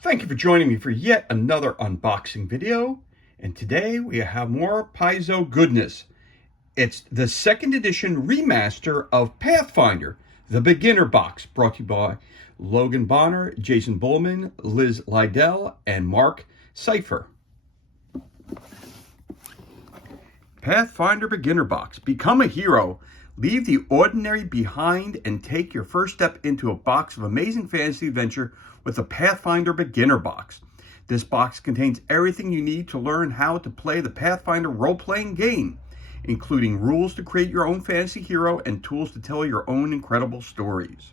Thank you for joining me for yet another unboxing video. And today we have more Paizo goodness. It's the second edition remaster of Pathfinder, the beginner box, brought to you by Logan Bonner, Jason Bullman, Liz Lydell, and Mark Cipher. Pathfinder beginner box. Become a hero. Leave the ordinary behind and take your first step into a box of amazing fantasy adventure with the Pathfinder beginner box. This box contains everything you need to learn how to play the Pathfinder role-playing game, including rules to create your own fantasy hero and tools to tell your own incredible stories.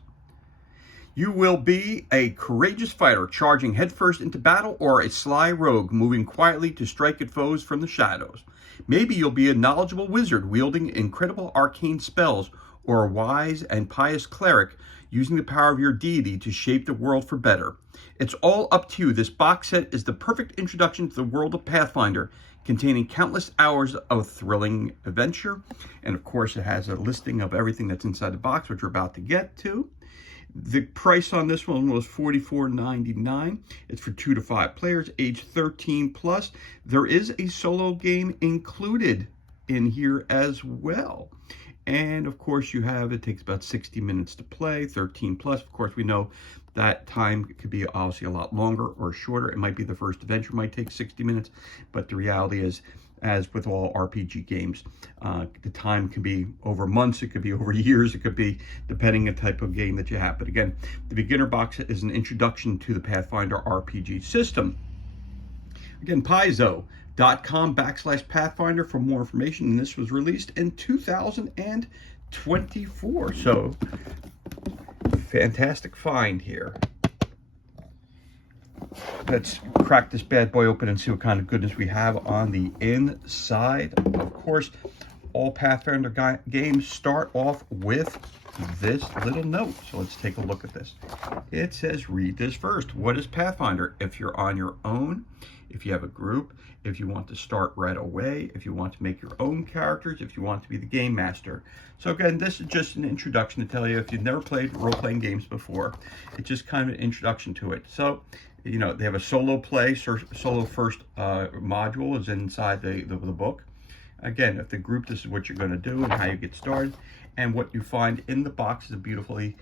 You will be a courageous fighter charging headfirst into battle, or a sly rogue moving quietly to strike at foes from the shadows. Maybe you'll be a knowledgeable wizard wielding incredible arcane spells, or a wise and pious cleric using the power of your deity to shape the world for better. It's all up to you. This box set is the perfect introduction to the world of Pathfinder, containing countless hours of thrilling adventure. And of course, it has a listing of everything that's inside the box, which we're about to get to. The price on this one was $44.99. It's for 2 to 5 players, age 13 plus. There is a solo game included in here as well. And of course it takes about 60 minutes to play, 13 plus. Of course, we know that time could be obviously a lot longer or shorter. It might be the first adventure might take 60 minutes, but the reality is, as with all RPG games, the time can be over months, it could be over years, it could be depending on the type of game that you have. But again, the beginner box is an introduction to the Pathfinder RPG system. Again, Paizo.com/Pathfinder for more information. And this was released in 2024. So, fantastic find here. Let's crack this bad boy open and see what kind of goodness we have on the inside. Of course, all Pathfinder games start off with this little note. So let's take a look at this. It says, read this first. What is Pathfinder? If you're on your own, if you have a group, if you want to start right away, if you want to make your own characters, if you want to be the game master. So again, this is just an introduction to tell you if you've never played role-playing games before. It's just kind of an introduction to it. So, you know, they have a solo play, solo first module is inside the book. Again, if the group, this is what you're going to do and how you get started. And what you find in the box is a beautifully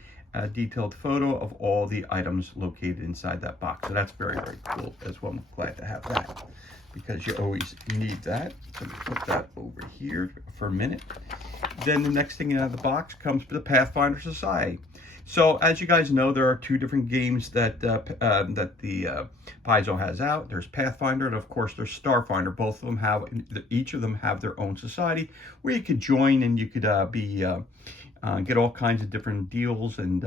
detailed photo of all the items located inside that box. So that's very, very cool as well. I'm glad to have that, because you always need that. So let me put that over here for a minute. Then the next thing out of the box comes the Pathfinder Society. So as you guys know, there are two different games that the Paizo has out. There's Pathfinder, and of course there's Starfinder. Both of them have, each of them have their own society where you could join, and you could get all kinds of different deals and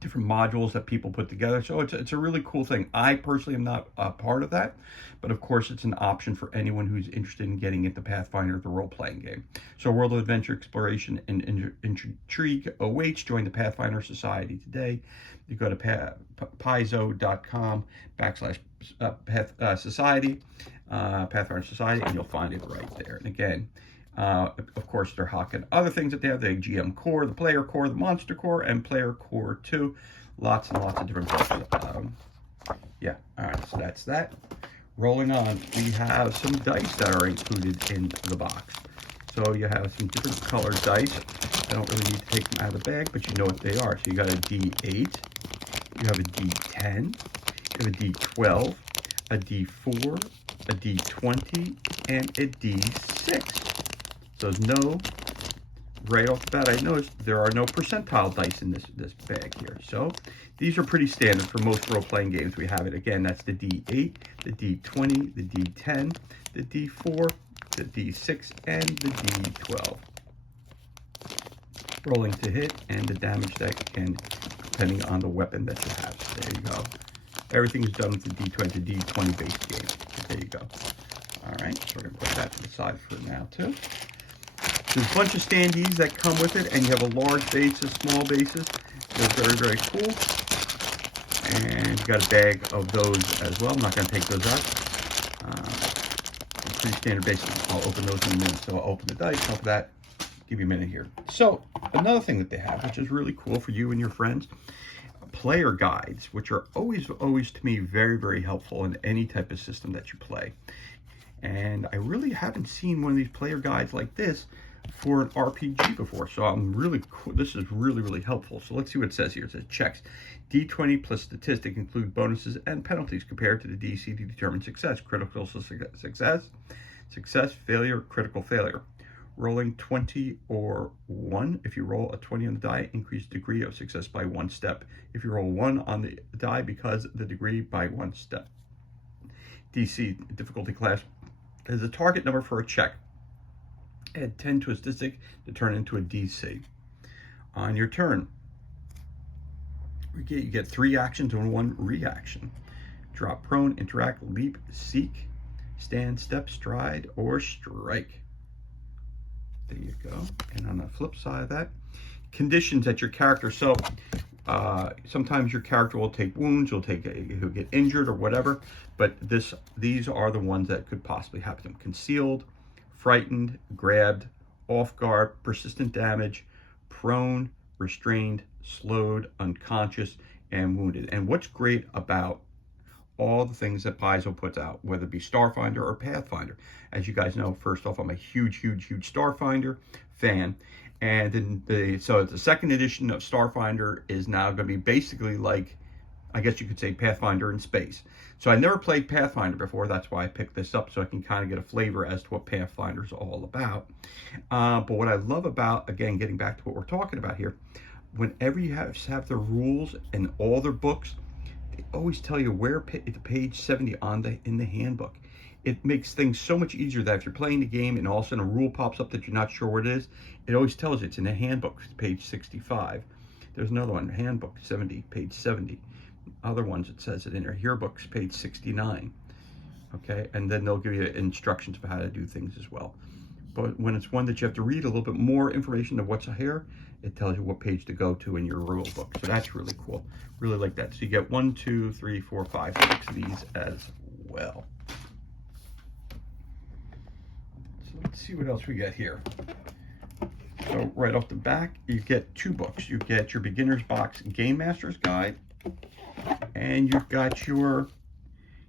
different modules that people put together. So it's a really cool thing. I personally am not a part of that, but of course it's an option for anyone who's interested in getting into Pathfinder, the role-playing game. So world of adventure, exploration, and intrigue awaits. Join the Pathfinder Society today. You go to Paizo.com/Society, Pathfinder Society, and you'll find it right there. And again, of course, they're hawking other things that they have: the GM Core, the Player Core, the Monster Core, and Player Core 2. Lots and lots of different books. Yeah, all right, so that's that. Rolling on, we have some dice that are included in the box. So you have some different colored dice. I don't really need to take them out of the bag, but you know what they are. So you got a D8, you have a D10, you have a D12, a D4, a D20, and a D6. There's no, right off the bat, I noticed there are no percentile dice in this bag here. So these are pretty standard for most role-playing games. We have it again. That's the D8, the D20, the D10, the D4, the D6, and the D12. Rolling to hit, and the damage that can, depending on the weapon that you have. There you go. Everything is done with the D20, the D20 based game. There you go. All right, so we're going to put that to the side for now too. There's a bunch of standees that come with it, and you have a large base, a small bases. They're very, very cool. And you got a bag of those as well. I'm not going to take those out. Pretty standard bases. I'll open those in a minute. So I'll open the dice, open that, give you a minute here. So another thing that they have, which is really cool for you and your friends, player guides, which are always to me very, very helpful in any type of system that you play. And I really haven't seen one of these player guides like this for an RPG before, so I'm really cool. This is really, really helpful. So let's see what it says here. It says checks. D20 plus statistic include bonuses and penalties compared to the DC to determine success. Critical success, failure, critical failure. Rolling 20 or 1. If you roll a 20 on the die, increase degree of success by 1 step. If you roll 1 on the die, because the degree by 1 step. DC, difficulty class, is the target number for a check. Add 10 to a statistic to turn into a DC. On your turn, you get 3 actions and 1 reaction. Drop prone, interact, leap, seek, stand, step, stride, or strike. There you go. And on the flip side of that, conditions that your character, so sometimes your character will take wounds, he'll get injured or whatever, but these are the ones that could possibly happen. Concealed, frightened, grabbed, off guard, persistent damage, prone, restrained, slowed, unconscious, and wounded. And what's great about all the things that Paizo puts out, whether it be Starfinder or Pathfinder. As you guys know, first off, I'm a huge Starfinder fan. And then so the second edition of Starfinder is now going to be basically like, I guess you could say, Pathfinder in space. So I never played Pathfinder before. That's why I picked this up, so I can kind of get a flavor as to what Pathfinder is all about. But what I love about, again, getting back to what we're talking about here, whenever you have the rules in all their books, they always tell you where at page 70 in the handbook. It makes things so much easier that if you're playing the game and all of a sudden a rule pops up that you're not sure what it is, it always tells you it's in the handbook, page 65. There's another one, handbook 70, page 70. Other ones, it says it in their yearbooks, page 69. Okay, and then they'll give you instructions for how to do things as well. But when it's one that you have to read a little bit more information of what's here, it tells you what page to go to in your rule book. So that's really cool. Really like that. So you get 1, 2, 3, 4, 5, 6 of these as well. So let's see what else we get here. So right off the back, you get 2 books. You get your Beginner's Box Game Master's Guide, and you've got your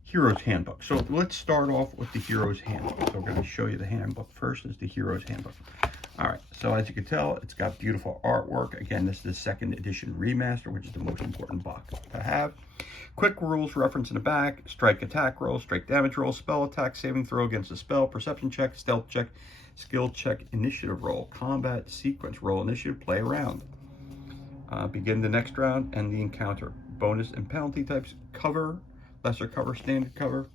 Hero's Handbook. So let's start off with the Hero's Handbook. So we're going to show you the handbook first. Is the Hero's Handbook. All right, so as you can tell, it's got beautiful artwork. Again, this is the second edition remaster, which is the most important box to have. Quick rules reference in the back: strike attack roll, strike damage roll, spell attack, saving throw against a spell, perception check, stealth check, skill check, initiative roll, combat sequence roll, initiative, play around. Begin the next round and the encounter. Bonus and penalty types: cover, lesser cover, standard cover.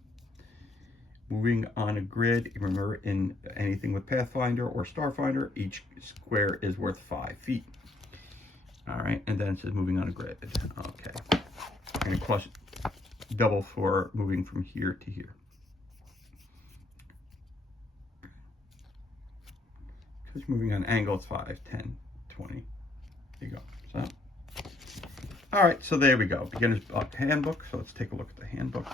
Moving on a grid, remember in anything with Pathfinder or Starfinder, each square is worth 5 feet. All right, and then it says moving on a grid. Okay, and it costs double for moving from here to here. Because moving on angle, it's 5, 10, 20. There you go. So, all right, so there we go. Beginner's Handbook. So let's take a look at the handbook.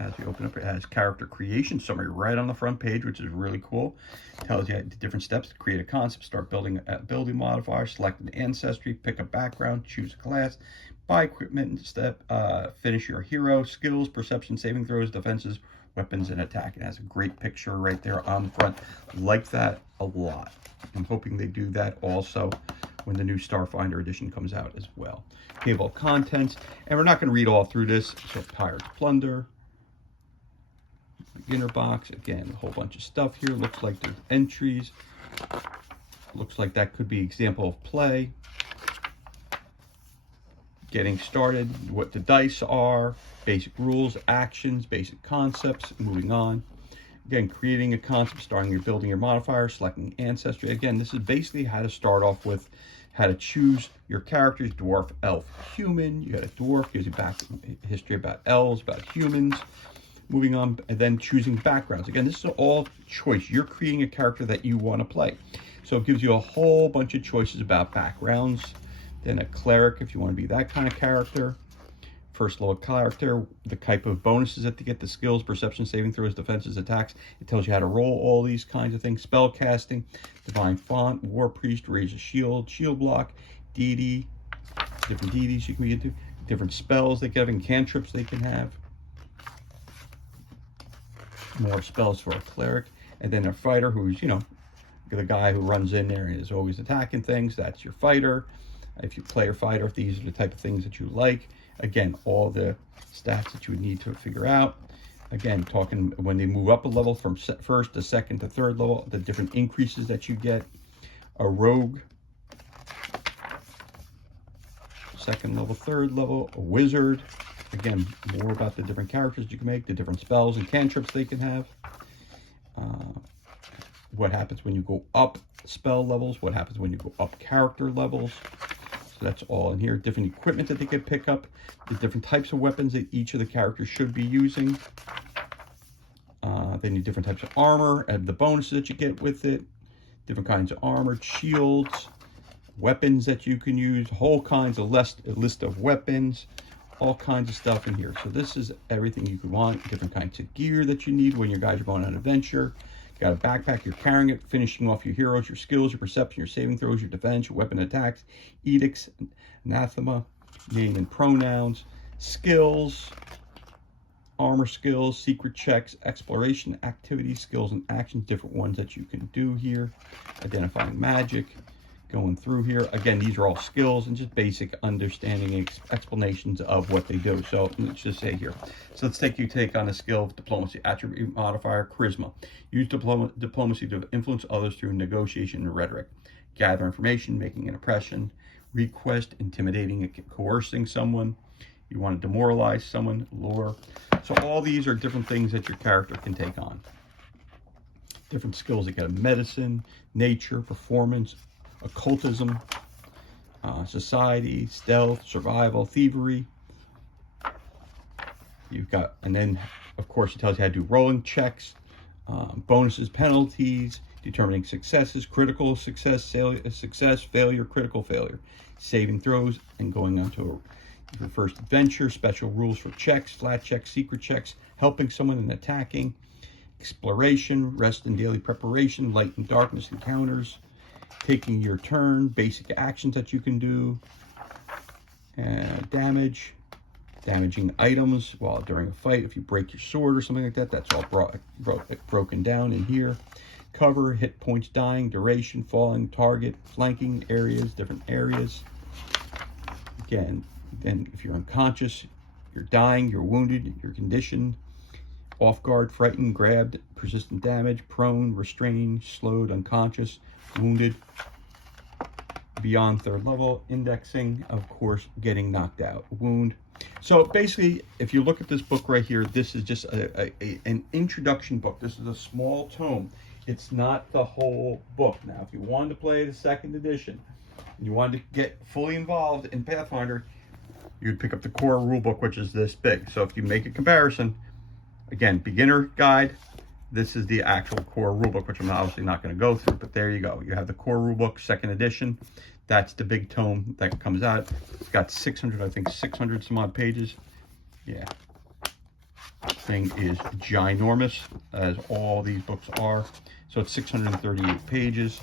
As we open up, it has character creation summary right on the front page, which is really cool. It tells you the different steps to create a concept, start building a ability modifier, select an ancestry, pick a background, choose a class, buy equipment, finish your hero, skills, perception, saving throws, defenses, weapons, and attack. It has a great picture right there on the front. Like that a lot. I'm hoping they do that also when the new Starfinder edition comes out as well. Table of contents, and we're not going to read all through this. So Pirate's Plunder. Beginner box, again, a whole bunch of stuff here. Looks like there's entries. Looks like that could be example of play. Getting started, what the dice are, basic rules, actions, basic concepts, moving on. Again, creating a concept, starting your building your modifier, selecting ancestry. Again, this is basically how to start off with how to choose your characters: dwarf, elf, human. You got a dwarf, gives you back history about elves, about humans. Moving on, and then choosing backgrounds. Again, this is all choice. You're creating a character that you want to play. So it gives you a whole bunch of choices about backgrounds. Then a cleric, if you want to be that kind of character. First level character, the type of bonuses that you get, the skills, perception, saving throws, defenses, attacks. It tells you how to roll all these kinds of things. Spell casting, divine font, war priest, raise a shield, shield block, deity, different deities you can get into, different spells they can have, and cantrips they can have. More spells for a cleric. And then a fighter who's, you know, the guy who runs in there and is always attacking things. That's your fighter. If you play a fighter, if these are the type of things that you like. Again, all the stats that you would need to figure out. Again, talking when they move up a level from first to second to third level, the different increases that you get. A rogue, second level, third level. A wizard. Again, more about the different characters you can make, the different spells and cantrips they can have. What happens when you go up spell levels, what happens when you go up character levels. So that's all in here. Different equipment that they can pick up, the different types of weapons that each of the characters should be using. They need different types of armor and the bonuses that you get with it, different kinds of armor, shields, weapons that you can use, whole kinds of a list of weapons, all kinds of stuff in here. So this is everything you could want, different kinds of gear that you need when your guys are going on an adventure. You got a backpack, you're carrying it, finishing off your heroes, your skills, your perception, your saving throws, your defense, your weapon attacks, edicts, anathema, name and pronouns, skills, armor skills, secret checks, exploration activities, skills and actions, different ones that you can do here, identifying magic, going through here. Again, these are all skills and just basic understanding and explanations of what they do. So let's just say here. So let's take on a skill of diplomacy. Attribute modifier, charisma. Use diplomacy to influence others through negotiation and rhetoric. Gather information, making an impression. Request, intimidating and coercing someone. You want to demoralize someone, lure. So all these are different things that your character can take on. Different skills that get medicine, nature, performance, occultism, society, stealth, survival, thievery. You've got, and then of course it tells you how to do rolling checks, bonuses, penalties, determining successes, critical success, failure, critical failure, saving throws, and going on to your first adventure, special rules for checks, flat checks, secret checks, helping someone and attacking, exploration, rest and daily preparation, light and darkness encounters, taking your turn, basic actions that you can do, damage, damaging items while during a fight. If you break your sword or something like that, that's all broken down in here. Cover, hit points, dying, duration, falling, target, flanking areas, different areas. Again, then if you're unconscious, you're dying, you're wounded, you're conditioned, off guard, frightened, grabbed, persistent damage, prone, restrained, slowed, unconscious, wounded, beyond third level, indexing, of course, getting knocked out, wound. So basically, if you look at this book right here, this is just an introduction book. This is a small tome. It's not the whole book. Now, if you wanted to play the second edition, and you wanted to get fully involved in Pathfinder, you'd pick up the core rule book, which is this big. So if you make a comparison, again, beginner guide, this is the actual core rulebook, which I'm obviously not going to go through, but there you go. You have the core rulebook, second edition. That's the big tome that comes out. It's got 600, I think 600 some odd pages. Yeah. Thing is ginormous, as all these books are. So it's 638 pages.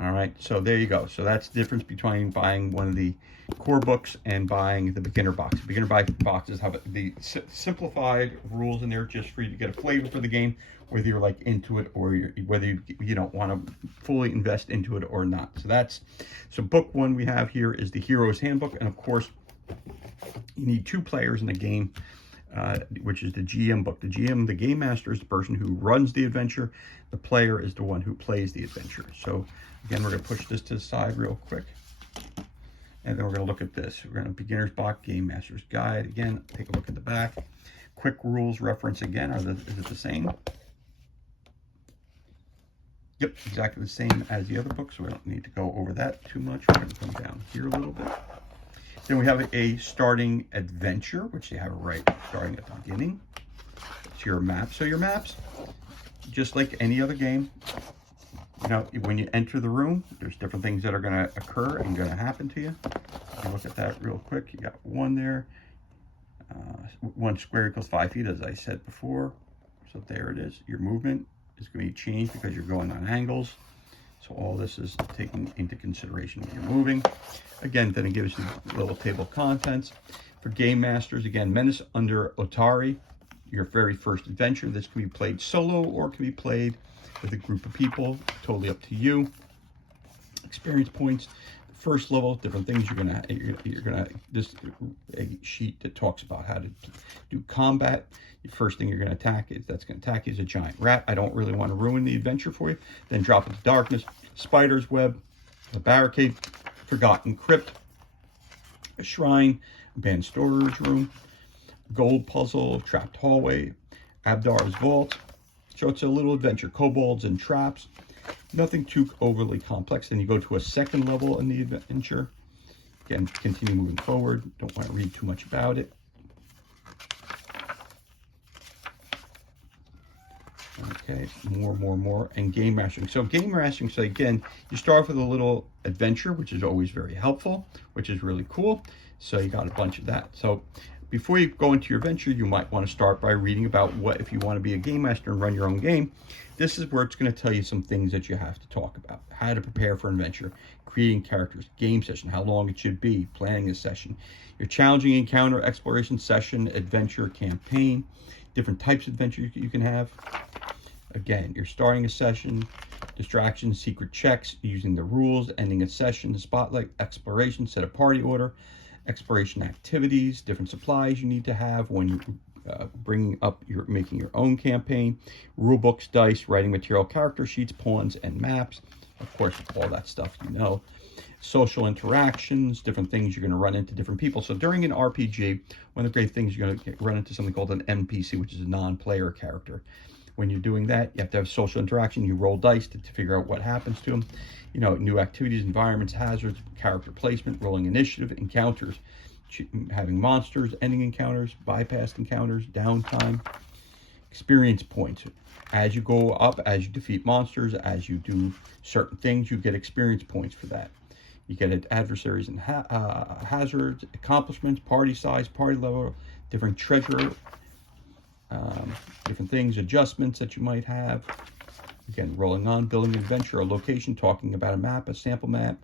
All right, so there you go. So that's the difference between buying one of the core books and buying the beginner box. The beginner boxes have the simplified rules in there just for you to get a flavor for the game, whether you're like into it or whether you don't want to fully invest into it or not. So book one we have here is the Hero's Handbook, and of course you need 2 players in the game, which is the GM book. The GM, the game master, is the person who runs the adventure. The player is the one who plays the adventure. So again, we're going to push this to the side real quick. And then we're going to look at this. We're going to beginner's box, game master's guide. Again, take a look at the back. Quick rules reference again. Is it the same? Yep, exactly the same as the other book, so we don't need to go over that too much. We're going to come down here a little bit. Then we have a starting adventure, which you have right starting at the beginning. It's your map. So your maps, just like any other game, you know, when you enter the room, there's different things that are going to occur and going to happen to you. You look at that real quick. You got 1 there. 1 square equals 5 feet, as I said before. So there it is. Your movement is going to be changed because you're going on angles. So all this is taken into consideration when you're moving. Again, then it gives you a little table of contents. For game masters, again, Menace under Otari, your very first adventure. This can be played solo or can be played with a group of people. Totally up to you. Experience points. First level, different things you're gonna this a sheet that talks about how to do combat. The first thing you're gonna attack is a giant rat. I don't really want to ruin the adventure for you. Then drop into darkness, spider's web, a barricade, forgotten crypt, a shrine, abandoned storage room, gold puzzle, trapped hallway, Abdar's vault. So it's a little adventure, kobolds and traps. Nothing too overly complex. Then you go to a second level in the adventure. Again, continue moving forward. Don't want to read too much about it. Okay, more. And game mastering. So game mastering, so again, you start off with a little adventure, which is always very helpful, which is really cool. So you got a bunch of that. So before you go into your adventure, you might want to start by reading about what, if you want to be a game master and run your own game, this is where it's going to tell you some things that you have to talk about. How to prepare for an adventure, creating characters, game session, how long it should be, planning a session, your challenging encounter, exploration session, adventure, campaign, different types of adventure you can have. Again, you're starting a session, distractions, secret checks, using the rules, ending a session, the spotlight, exploration, set a party order, exploration activities, different supplies you need to have when you're making your own campaign, rule books, dice, writing material, character sheets, pawns, and maps. Of course, all that stuff you know. Social interactions, different things you're going to run into different people. So during an RPG, one of the great things you're going to run into something called an NPC, which is a non-player character. When you're doing that, you have to have social interaction. You roll dice to figure out what happens to them. You know, new activities, environments, hazards, character placement, rolling initiative, encounters, having monsters, ending encounters, bypassed encounters, downtime, experience points. As you go up, as you defeat monsters, as you do certain things, you get experience points for that. You get adversaries and hazards, accomplishments, party size, party level, different treasure, different things, adjustments that you might have. Again, rolling on, building an adventure, a location, talking about a map, a sample map,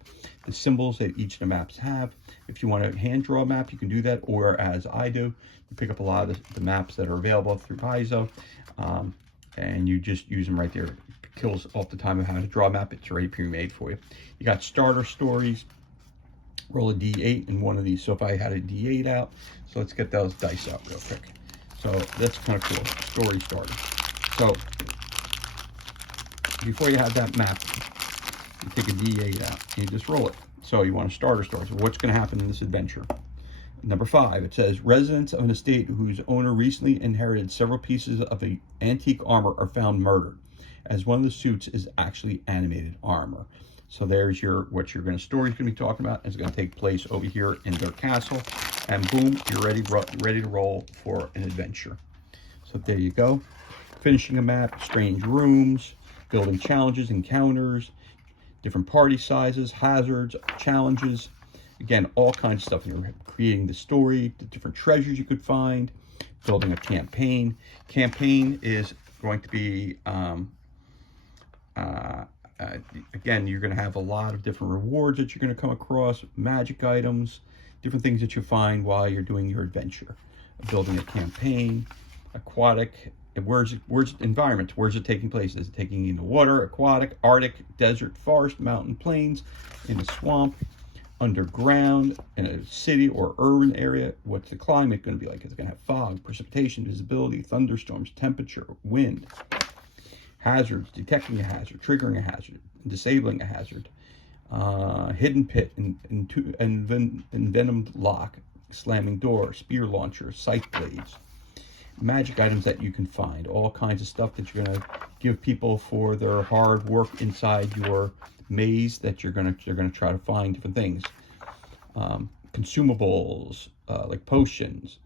the symbols that each of the maps have. If you want to hand draw a map, you can do that, or as I do, you pick up a lot of the maps that are available through Paizo, and you just use them right there. It kills off the time of how to draw a map. It's already pre-made for you. You got starter stories. Roll a D8 in one of these. So if I had a D8 out, so let's get those dice out real quick. So that's kind of cool. Story starter. So before you have that map, you take a D8 out and you just roll it. So you want a starter story. So what's going to happen in this adventure? Number 5, it says, residents of an estate whose owner recently inherited several pieces of an antique armor are found murdered, as one of the suits is actually animated armor. So there's what your story's going to be talking about. It's going to take place over here in their castle, and boom, you're ready to roll for an adventure. So there you go. Finishing a map, strange rooms, building challenges, encounters, different party sizes, hazards, challenges. Again, all kinds of stuff. You're creating the story, the different treasures you could find, building a campaign. Campaign is going to be, again, you're going to have a lot of different rewards that you're going to come across, magic items, different things that you find while you're doing your adventure. Building a campaign, aquatic, where's environment, where's it taking place? Is it taking in the water, aquatic, Arctic, desert, forest, mountain, plains, in the swamp, underground, in a city or urban area? What's the climate going to be like? Is it going to have fog, precipitation, visibility, thunderstorms, temperature, wind? Hazards, detecting a hazard, triggering a hazard, disabling a hazard, hidden pit, envenomed lock, slamming door, spear launcher, sight blades, magic items that you can find, all kinds of stuff that you're going to give people for their hard work inside your maze that you're going to try to find different things. Consumables, like potions,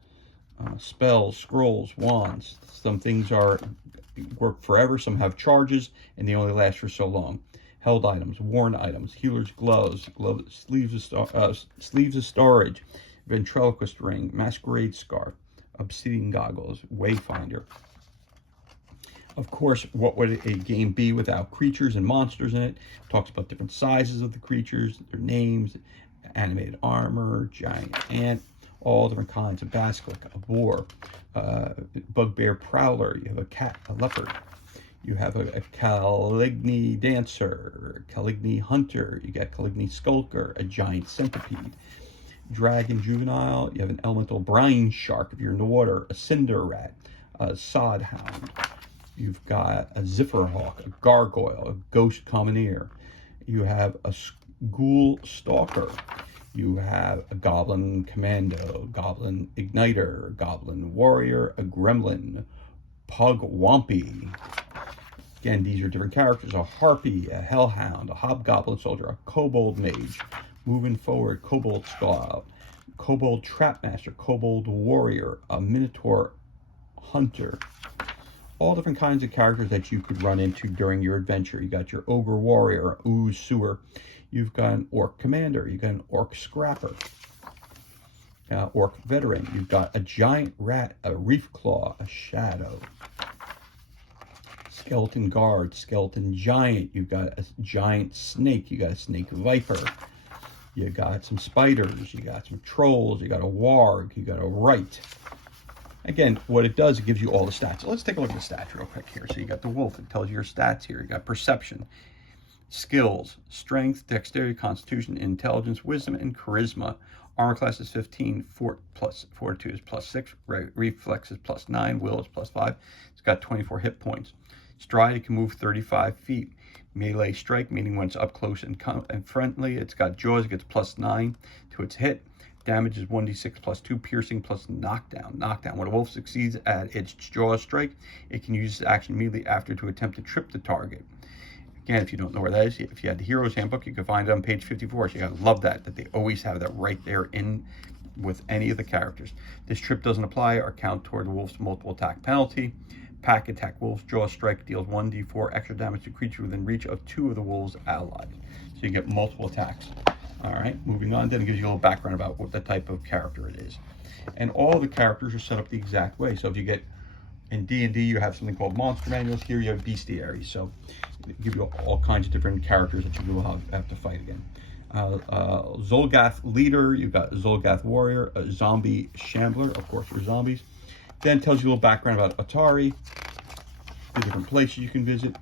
spells, scrolls, wands. Some things work forever, some have charges, and they only last for so long. Held items, worn items, healer's gloves, sleeves of storage, ventriloquist ring, masquerade scarf, obsidian goggles, wayfinder. Of course, what would a game be without creatures and monsters in it? Talks about different sizes of the creatures, their names, animated armor, giant ant, all different kinds of basilisk, a boar, bugbear prowler, you have a cat, a leopard, you have a Caligny dancer, Caligny hunter, you got Caligny skulker, a giant centipede, dragon juvenile, you have an elemental brine shark if you're in the water, a cinder rat, a sod hound, you've got a zephyr hawk, a gargoyle, a ghost commoner, you have a ghoul stalker, you have a goblin commando, goblin igniter, goblin warrior, a gremlin, pugwampy. Again, these are different characters, a harpy, a hellhound, a hobgoblin soldier, a kobold mage, moving forward, kobold scout, kobold trapmaster, kobold warrior, a minotaur hunter. All different kinds of characters that you could run into during your adventure. You got your ogre warrior, ooze sewer. You've got an orc commander. You've got an orc scrapper, orc veteran. You've got a giant rat, a reef claw, a shadow, skeleton guard, skeleton giant. You've got a giant snake. You got a snake viper. You got some spiders. You got some trolls. You got a warg. You got a wright. Again, what it does, it gives you all the stats. So let's take a look at the stats real quick here. So you got the wolf, it tells you your stats here. You got perception, skills, strength, dexterity, constitution, intelligence, wisdom, and charisma. Armor class is 15, fortitude is +6, reflex is +9, will is +5. It's got 24 hit points. Stride, it can move 35 feet. Melee strike, meaning when it's up close and friendly. It's got jaws, it gets +9 to its hit. Damage is 1d6 +2, piercing plus knockdown. Knockdown. When a wolf succeeds at its jaw strike, it can use its action immediately after to attempt to trip the target. Again, if you don't know where that is, if you had the Hero's Handbook, you can find it on page 54. So you gotta love that they always have that right there in with any of the characters. This trip doesn't apply or count toward the wolf's multiple attack penalty. Pack attack. Wolf's jaw strike deals 1d4 extra damage to creature within reach of 2 of the wolf's allies. So you get multiple attacks. All right, moving on, then it gives you a little background about what the type of character it is. And all the characters are set up the exact way. So if you get, in D&D, you have something called monster manuals. Here you have bestiaries. So it gives you all kinds of different characters that you will have to fight again. Zolgath leader, you've got Zolgath warrior, a zombie shambler, of course for zombies. Then tells you a little background about Atari, the different places you can visit,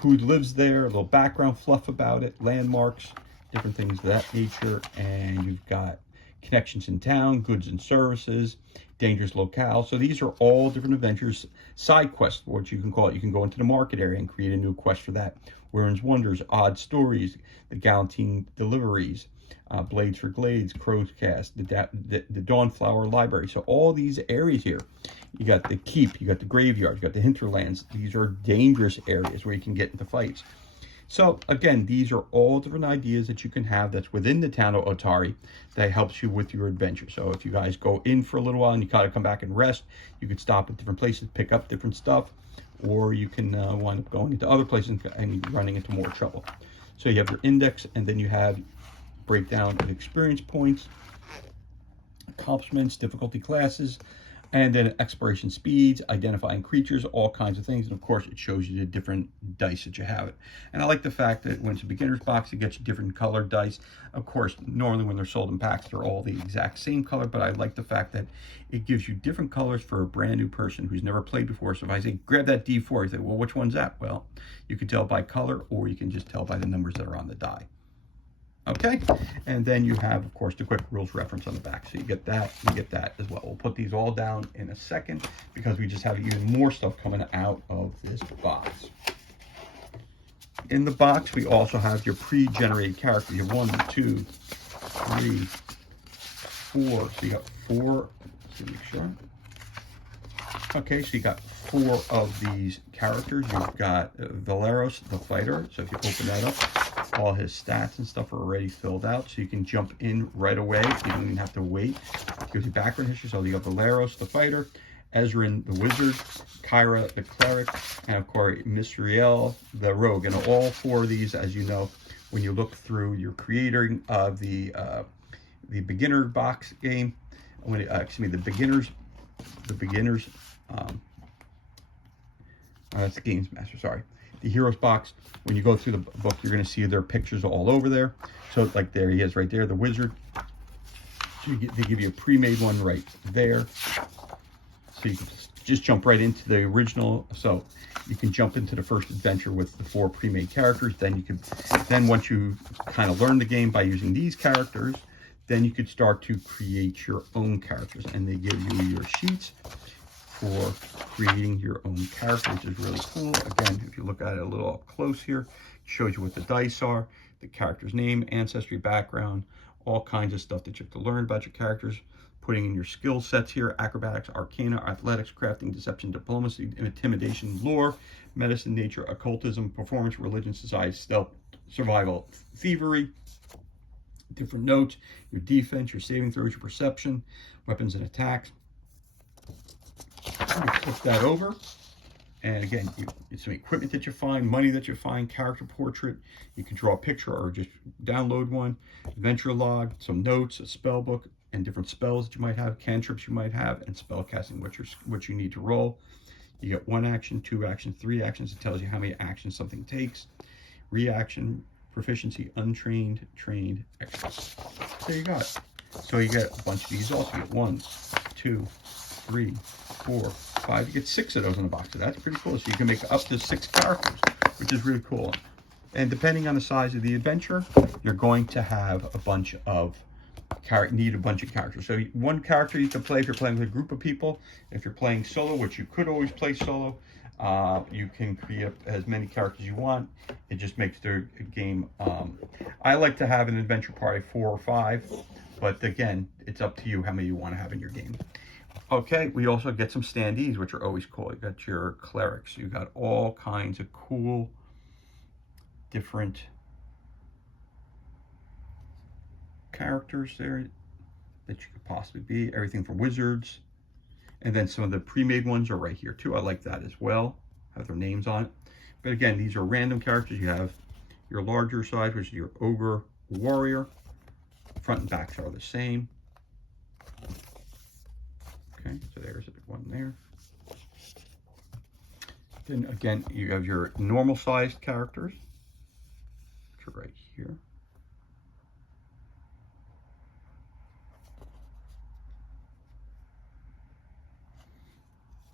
who lives there, a little background fluff about it, landmarks, different things of that nature. And you've got connections in town, goods and services, dangerous locale. So these are all different adventures, side quests, what you can call it. You can go into the market area and create a new quest for that. Wyrm's Wonders, Odd Stories, the Galantine Deliveries, Blades for Glades, Crow's Cast, the Dawnflower Library. So all these areas here, you got the Keep, you got the Graveyard, you got the Hinterlands. These are dangerous areas where you can get into fights. So again, these are all different ideas that you can have that's within the town of Otari that helps you with your adventure. So if you guys go in for a little while and you gotta come back and rest, you could stop at different places, pick up different stuff, or you can wind up going into other places and running into more trouble. So you have your index, and then you have breakdown of experience points, accomplishments, difficulty classes, and then exploration speeds, identifying creatures, all kinds of things. And of course, it shows you the different dice that you have. And I like the fact that when it's a beginner's box, it gets you different colored dice. Of course, normally when they're sold in packs, they're all the exact same color, but I like the fact that it gives you different colors for a brand new person who's never played before. So if I say, grab that D4, you say, well, which one's that? Well, you can tell by color, or you can just tell by the numbers that are on the die. Okay, and then you have, of course, the quick rules reference on the back. So you get that as well. We'll put these all down in a second because we just have even more stuff coming out of this box. In the box, we also have your pre-generated characters. You have 1, 2, 3, 4. So you got 4. Let's make sure. Okay, so you got 4 of these characters. You've got Valeros, the fighter. So if you open that up, all his stats and stuff are already filled out. So you can jump in right away. You don't even have to wait. It gives you background history. So you got Valeros, the fighter, Ezrin, the wizard, Kyra, the cleric, and of course, Misriel, the rogue. And all 4 of these, as you know, when you look through your creator of the beginner box game, the beginners That's the Games Master, sorry. The Heroes box, when you go through the book, you're going to see their pictures all over there. So, like, there he is right there, the wizard. So they give you a pre-made one right there. So you can just jump right into the original. So you can jump into the first adventure with the 4 pre-made characters. Then once you kind of learn the game by using these characters, then you could start to create your own characters. And they give you your sheets for creating your own character, which is really cool. Again, if you look at it a little up close here, it shows you what the dice are, the character's name, ancestry, background, all kinds of stuff that you have to learn about your characters. Putting in your skill sets here: acrobatics, arcana, athletics, crafting, deception, diplomacy, intimidation, lore, medicine, nature, occultism, performance, religion, society, stealth, survival, thievery. Different notes: your defense, your saving throws, your perception, weapons and attacks. You flip that over, and again, it's some equipment that you find, money that you find, character portrait. You can draw a picture or just download one. Adventure log, some notes, a spell book, and different spells that you might have, cantrips you might have, and spell casting, what you need to roll. You get 1 action, 2 actions, 3 actions. It tells you how many actions something takes. Reaction, proficiency, untrained, trained, extra. There you go. So you get a bunch of these also. You get 1, 2, 3, 4, 5. You get 6 of those in the box. So that's pretty cool. So you can make up to 6 characters, which is really cool. And depending on the size of the adventure, you're going to have a bunch of characters. So 1 character you can play if you're playing with a group of people. If you're playing solo, which you could always play solo, you can create as many characters you want. It just makes the game. I like to have an adventure party 4 or 5, but again, it's up to you how many you want to have in your game. Okay, we also get some standees, which are always cool. You got your clerics. You got all kinds of cool, different characters there that you could possibly be. Everything from wizards, and then some of the pre-made ones are right here too. I like that as well. Have their names on it. But again, these are random characters. You have your larger size, which is your ogre warrior. Front and backs are the same. Okay, so there's one there. Then again, you have your normal sized characters, which are right here.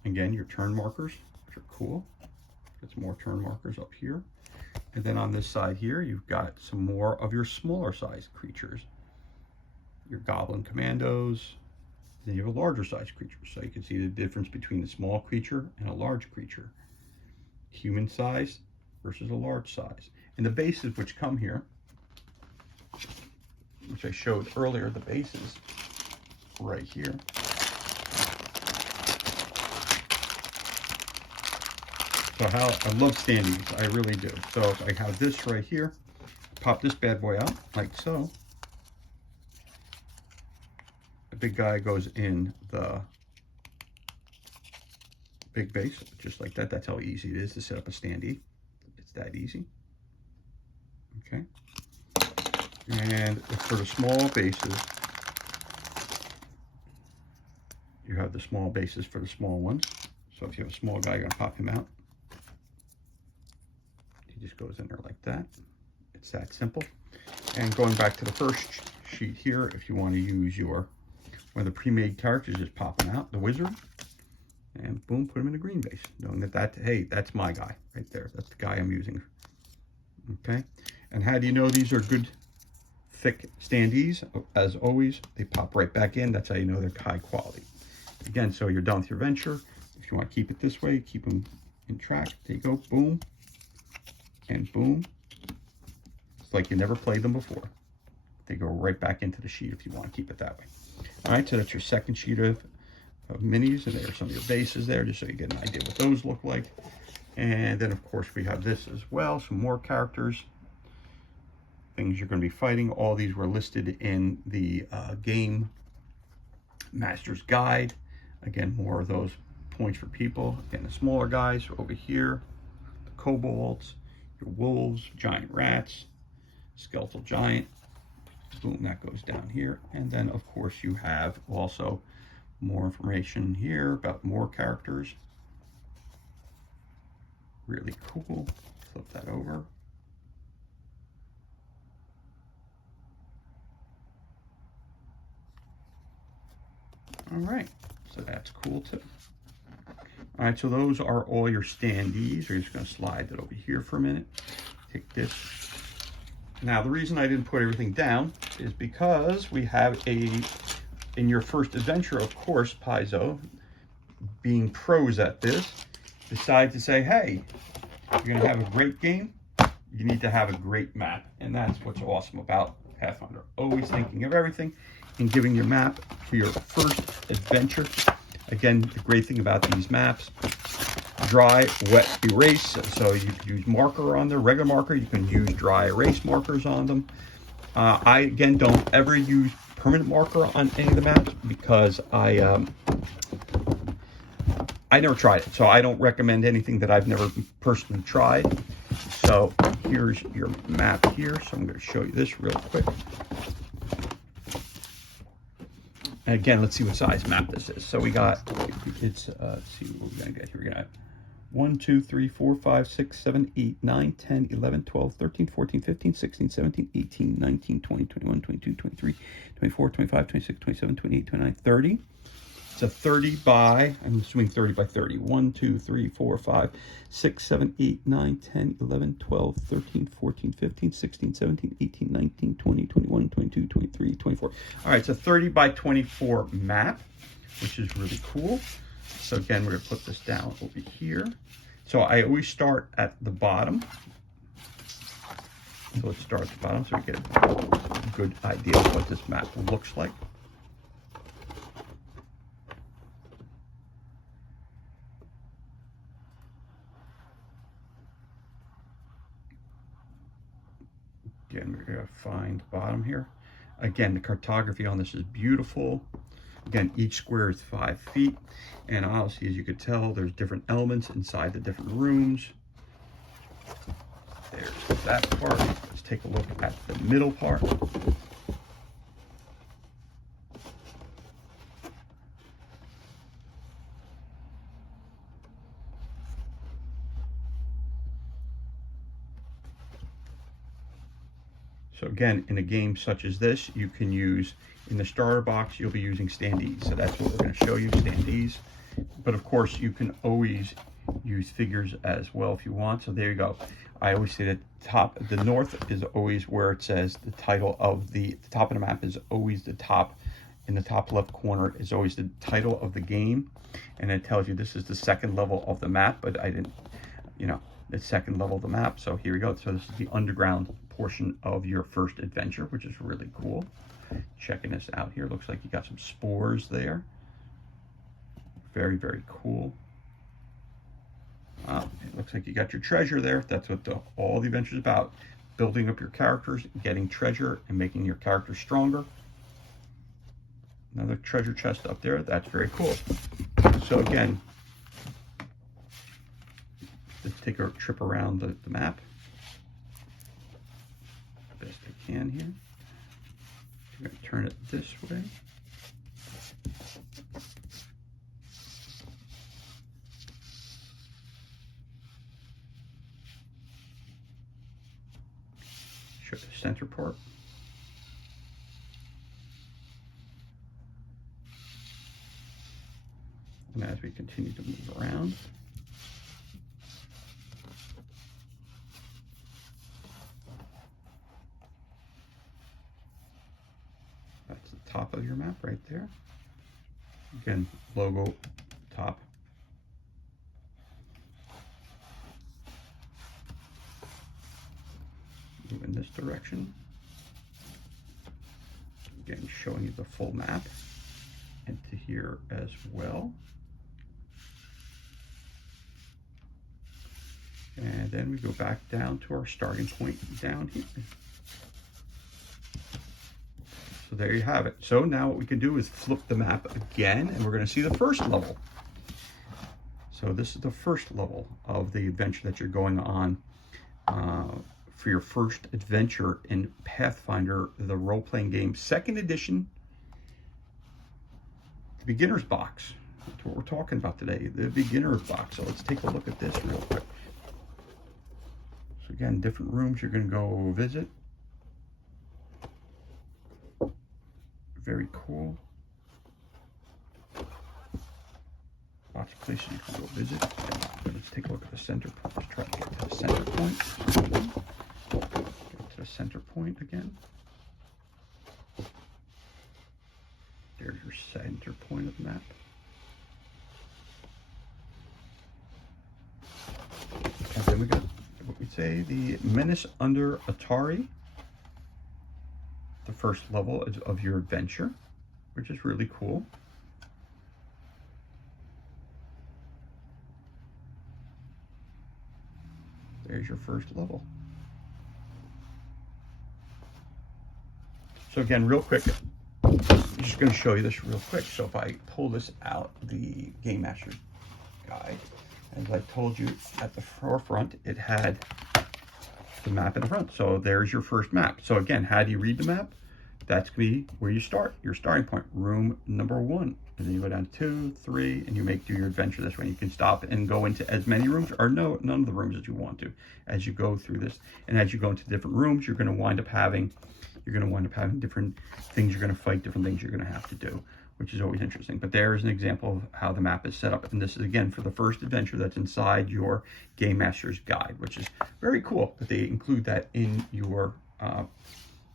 Again, your turn markers, which are cool. Get some more turn markers up here. And then on this side here, you've got some more of your smaller sized creatures. Your goblin commandos. Then you have a larger sized creature. So you can see the difference between a small creature and a large creature. Human size versus a large size. And the bases which come here, which I showed earlier, the bases right here. So I love standees, I really do. So if I have this right here, pop this bad boy out like so. The big guy goes in the big base, just like that. That's how easy it is to set up a standee. It's that easy. Okay. And for the small bases, you have the small bases for the small ones. So if you have a small guy, you're gonna pop him out. He just goes in there like that. It's that simple. And going back to the first sheet here, if you want to use one of the pre-made characters, just pop him out, the wizard, and boom, put him in the green base, knowing that, hey, that's my guy right there. That's the guy I'm using. Okay. And how do you know these are good, thick standees? As always, they pop right back in. That's how you know they're high quality. Again, so you're done with your venture. If you want to keep it this way, keep them in track. There you go, boom, and boom. It's like you never played them before. They go right back into the sheet if you want to keep it that way. All right, so that's your second sheet of minis, and there's some of your bases there, just so you get an idea what those look like. And then, of course, we have this as well, some more characters, things you're going to be fighting. All these were listed in the Game Master's Guide. Again, more of those points for people. Again, the smaller guys over here, the kobolds, your wolves, giant rats, skeletal giant. Boom, that goes down here. And then, of course, you have also more information here about more characters. Really cool. Flip that over. All right, so that's cool too. All right, so those are all your standees. We're just gonna slide that over here for a minute. Take this. Now, the reason I didn't put everything down is because we have in your first adventure, of course, Paizo, being pros at this, decide to say, hey, you're gonna have a great game, you need to have a great map. And that's what's awesome about Pathfinder. Always thinking of everything and giving your map for your first adventure. Again, the great thing about these maps, dry, wet, erase. So you can use marker on there, regular marker. You can use dry erase markers on them. I, again, don't ever use permanent marker on any of the maps because I never tried it. So I don't recommend anything that I've never personally tried. So here's your map here. So I'm going to show you this real quick. And again, let's see what size map this is. So we got, it's, let's see what we're going to get here. We're going to have 1, 2, 3, 4, 5, 6, 7, 8, 9, 10, 11, 12, 13, 14, 15, 16, 17, 18, 19, 20, 21, 22, 23, 24, 25, 26, 27, 28, 29, 30. It's a 30 by, I'm assuming 30 by 30. 1, 2, 3, 4, 5, 6, 7, 8, 9, 10, 11, 12, 13, 14, 15, 16, 17, 18, 19, 20, 21, 22, 23, 24. All right, it's a 30 by 24 map, which is really cool. So again, we're gonna put this down over here. So I always start at the bottom. So let's start at the bottom so we get a good idea of what this map looks like. Again, we're gonna find the bottom here. Again, the cartography on this is beautiful. Again, each square is 5 feet. And honestly, as you could tell, there's different elements inside the different rooms. There's that part. Let's take a look at the middle part. So again, in a game such as this, you can use, in the starter box, you'll be using standees. So that's what we're going to show you, standees. But of course, you can always use figures as well if you want. So there you go. I always say that the north is always where it says the title of the top of the map is always the top. In the top left corner is always the title of the game. And it tells you this is the second level of the map, but I didn't, the second level of the map. So here we go. So this is the underground portion of your first adventure, which is really cool. Checking this out here. Looks like you got some spores there. Very, very cool. It looks like you got your treasure there. That's what all the adventure is about. Building up your characters, getting treasure, and making your characters stronger. Another treasure chest up there. That's very cool. So again, let's take a trip around the map. Best I can here. I'm going to turn it this way. Show the center part. And as we continue to move around, that's the top of your map right there. Again, logo top. Move in this direction. Again, showing you the full map. And to here as well. And then we go back down to our starting point down here. So there you have it. So now what we can do is flip the map again, and we're going to see the first level. So this is the first level of the adventure that you're going on for your first adventure in Pathfinder, the role-playing game, 2nd edition, the beginner's box. That's what we're talking about today, the beginner's box. So let's take a look at this real quick. again, different rooms you're going to go visit. Very cool. Lots of places you can go visit. Let's take a look at the center point. Let's try to get to the center point. Get to the center point again. There's your center point of the map. And then we got what we say, the Menace under Atari. The first level of your adventure, which is really cool. There's your first level. So again, real quick, I'm just going to show you this real quick. So if I pull this out, the Game Master Guide, as I told you at the forefront, it had the map in the front. So there's your first map. So again, how do you read the map? That's going to be where you start, your starting point, room number 1. And then you go down 2, 3, and you do your adventure this way. You can stop and go into as many rooms, or none of the rooms as you want to, as you go through this. And as you go into different rooms, you're going to wind up having different things you're going to fight, different things you're going to have to do, which is always interesting. But there's an example of how the map is set up. And this is, again, for the first adventure that's inside your Game Master's Guide, which is very cool that they include that in your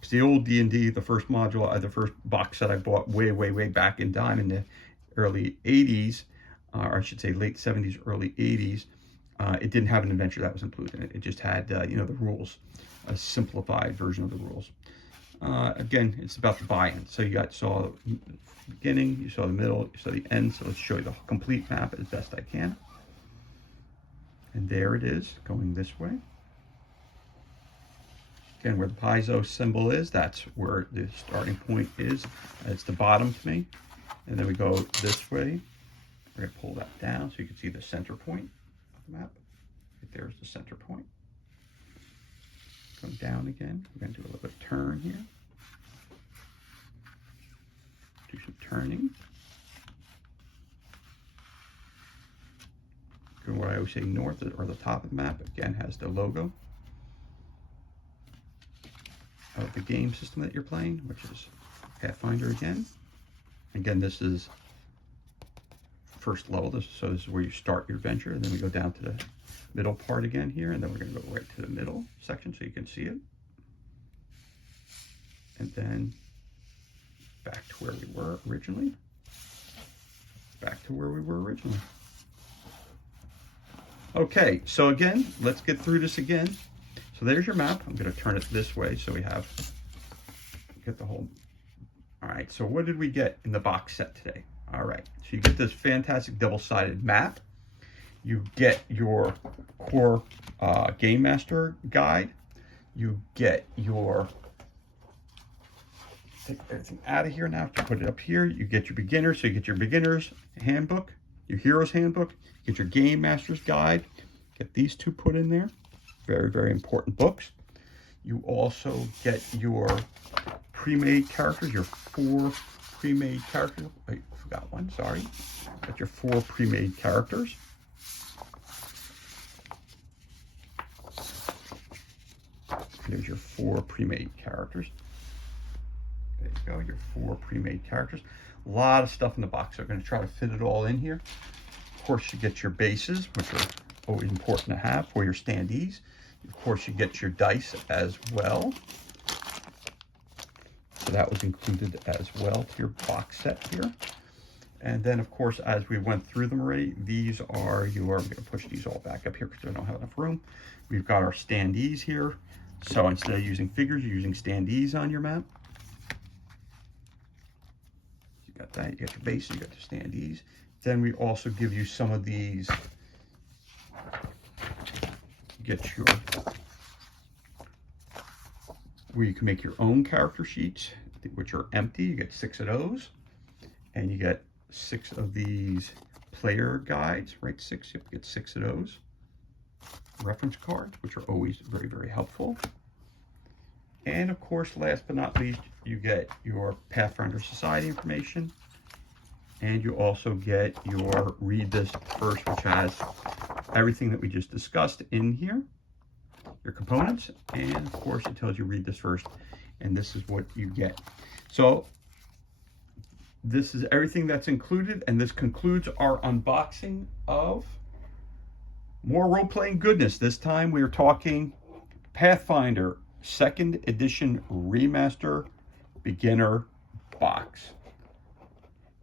it's the old D&D, the first module, the first box set I bought way back in time in the early 80s, or I should say late 70s, early 80s. It didn't have an adventure that was included in it. It just had, the rules, a simplified version of the rules. Again, it's about the buy-in. So you saw the beginning, you saw the middle, you saw the end. So let's show you the complete map as best I can. And there it is, going this way. Again, where the piezo symbol is, that's where the starting point is. It's the bottom to me. And then we go this way. We're going to pull that down so you can see the center point of the map. Right there's the center point. Going down again. We're going to do a little bit of turn here. Do some turning. Going where I always say north, or the top of the map, again, has the logo of the game system that you're playing, which is Pathfinder again. Again, this is first level. So this is where you start your adventure. And then we go down to the middle part again here. And then we're going to go right to the middle section so you can see it. And then back to where we were originally. Back to where we were originally. Okay, so again, let's get through this again. So there's your map. I'm going to turn it this way so we get the whole. All right, so what did we get in the box set today? All right, so you get this fantastic double-sided map. You get your core Game Master Guide. You get your, take everything out of here now to put it up here. You get your beginner, so you get your beginner's handbook, your hero's handbook, get your Game Master's Guide. Get these two put in there. Very important books. You also get your pre-made characters, your 4 pre-made characters. I forgot one, sorry. Got your 4 pre-made characters. There's your 4 pre-made characters. There you go, your 4 pre-made characters. A lot of stuff in the box. So I'm going to try to fit it all in here. Of course, you get your bases, which are always important to have for your standees. Of course, you get your dice as well. So that was included as well to your box set here. And then, of course, as we went through them already, these are your, I'm going to push these all back up here because I don't have enough room. We've got our standees here. So instead of using figures, you're using standees on your map. You got that, you got your bases, you got your standees. Then we also give you some of these. Get your, where you can make your own character sheets, which are empty. You get 6 of those, and you get 6 of these player guides, right? 6, you get 6 of those. Reference cards, which are always very helpful. And of course, last but not least, you get your Pathfinder Society information, and you also get your Read This First, which has everything that we just discussed in here. your components, and of course it tells you read this first, and this is what you get. So this is everything that's included, and this concludes our unboxing of more role-playing goodness. This time we are talking Pathfinder 2nd Edition Remaster Beginner Box.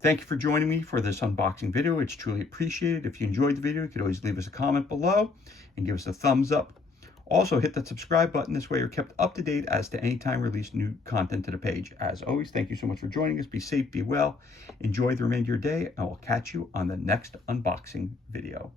Thank you for joining me for this unboxing video. It's truly appreciated. If you enjoyed the video, you could always leave us a comment below and give us a thumbs up. Also, hit that subscribe button. This way you're kept up to date as to any time we release new content to the page. As always, thank you so much for joining us. Be safe, be well, enjoy the remainder of your day, and I will catch you on the next unboxing video.